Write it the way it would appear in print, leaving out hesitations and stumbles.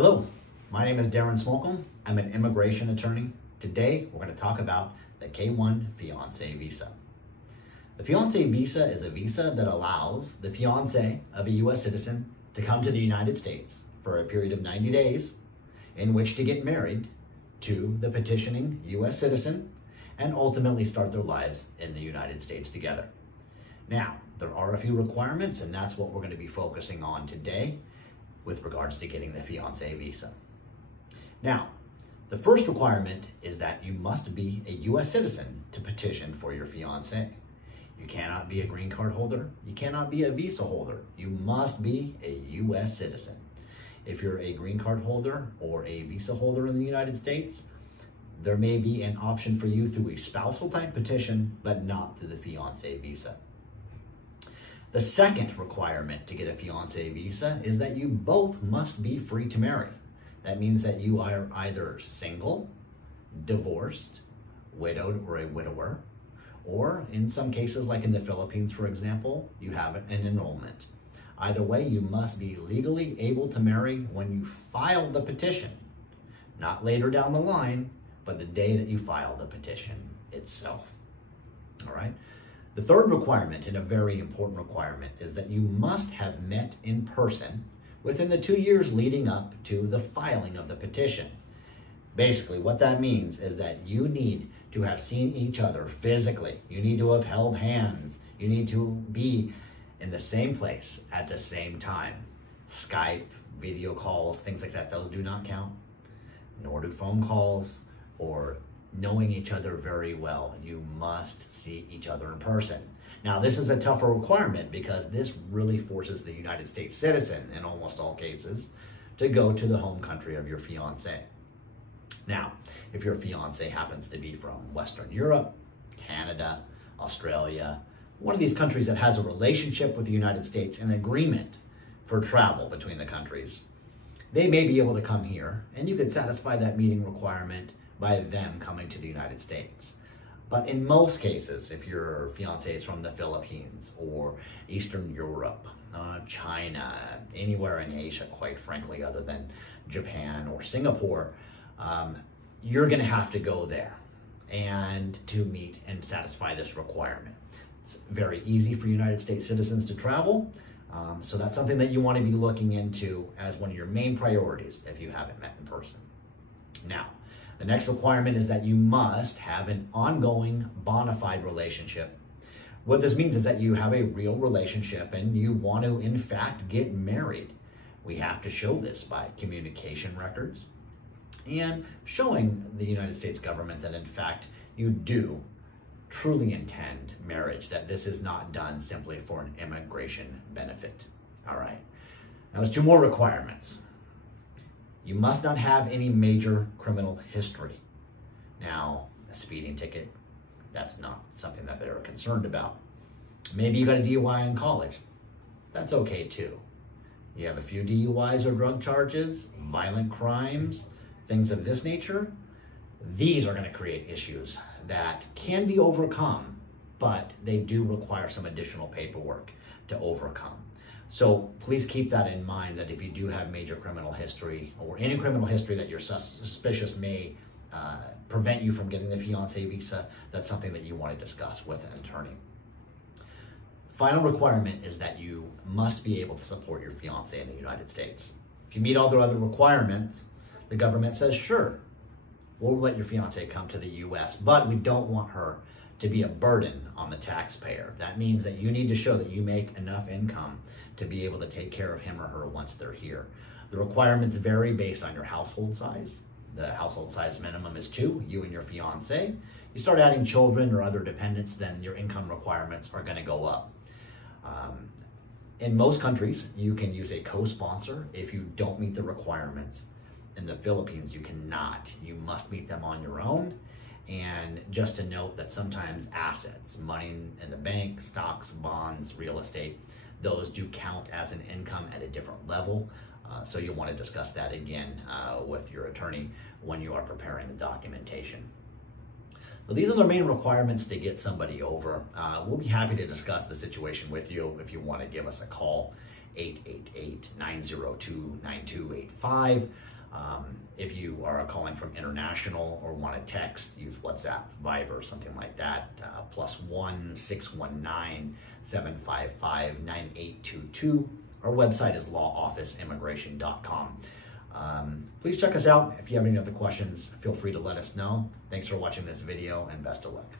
Hello, my name is Darren Smolcomb. I'm an immigration attorney. Today, we're going to talk about the K1 Fiance Visa. The Fiancé Visa is a visa that allows the fiancé of a U.S. citizen to come to the United States for a period of 90 days in which to get married to the petitioning U.S. citizen and ultimately start their lives in the United States together. Now, there are a few requirements, and that's what we're going to be focusing on today with regards to getting the Fiancé Visa. Now, the first requirement is that you must be a U.S. citizen to petition for your fiancé. You cannot be a green card holder. You cannot be a visa holder. You must be a U.S. citizen. If you're a green card holder or a visa holder in the United States, there may be an option for you through a spousal type petition, but not through the Fiancé Visa. The second requirement to get a Fiancé Visa is that you both must be free to marry. That means that you are either single, divorced, widowed, or a widower, or in some cases, like in the Philippines, for example, you have an annulment. Either way, you must be legally able to marry when you file the petition, not later down the line, but the day that you file the petition itself. All right? The third requirement, and a very important requirement, is that you must have met in person within the 2 years leading up to the filing of the petition. Basically, what that means is that you need to have seen each other physically. You need to have held hands. You need to be in the same place at the same time. Skype, video calls, things like that, those do not count. Nor do phone calls or knowing each other very well. You must see each other in person. Now, this is a tougher requirement because this really forces the United States citizen, in almost all cases, to go to the home country of your fiancé. Now, if your fiancé happens to be from Western Europe, Canada, Australia, one of these countries that has a relationship with the United States, an agreement for travel between the countries, they may be able to come here, and you could satisfy that meeting requirement by them coming to the United States. But in most cases, if your fiancé is from the Philippines or Eastern Europe, China, anywhere in Asia, quite frankly, other than Japan or Singapore, you're gonna have to go there and to meet and satisfy this requirement. It's very easy for United States citizens to travel, so that's something that you wanna be looking into as one of your main priorities if you haven't met in person. Now, the next requirement is that you must have an ongoing bona fide relationship. What this means is that you have a real relationship and you want to, in fact, get married. We have to show this by communication records and showing the United States government that, in fact, you do truly intend marriage, that this is not done simply for an immigration benefit. All right. Now, there's two more requirements. You must not have any major criminal history. Now, a speeding ticket, that's not something that they're concerned about. Maybe you got a DUI in college. That's okay too. You have a few DUIs or drug charges, violent crimes, things of this nature. These are going to create issues that can be overcome, but they do require some additional paperwork to overcome. So please keep that in mind, that if you do have major criminal history or any criminal history that you're suspicious may prevent you from getting the Fiancé Visa, that's something that you want to discuss with an attorney. Final requirement is that you must be able to support your fiancé in the United States. If you meet all the other requirements, the government says, sure, we'll let your fiancé come to the US, but we don't want her to be a burden on the taxpayer. That means that you need to show that you make enough income to be able to take care of him or her once they're here. The requirements vary based on your household size. The household size minimum is 2, you and your fiancé. You start adding children or other dependents, then your income requirements are gonna go up. In most countries, you can use a co-sponsor if you don't meet the requirements. In the Philippines, you cannot. You must meet them on your own. And just to note that sometimes assets, money in the bank, stocks, bonds, real estate, those do count as an income at a different level. So you'll want to discuss that again with your attorney when you are preparing the documentation. Well, these are the main requirements to get somebody over. We'll be happy to discuss the situation with you if you want to give us a call, 888-902-9285. If you are calling from international or want to text, use WhatsApp, Viber, something like that, +1 619 755 9822. Our website is lawofficeimmigration.com. Please check us out. If you have any other questions, feel free to let us know. Thanks for watching this video and best of luck.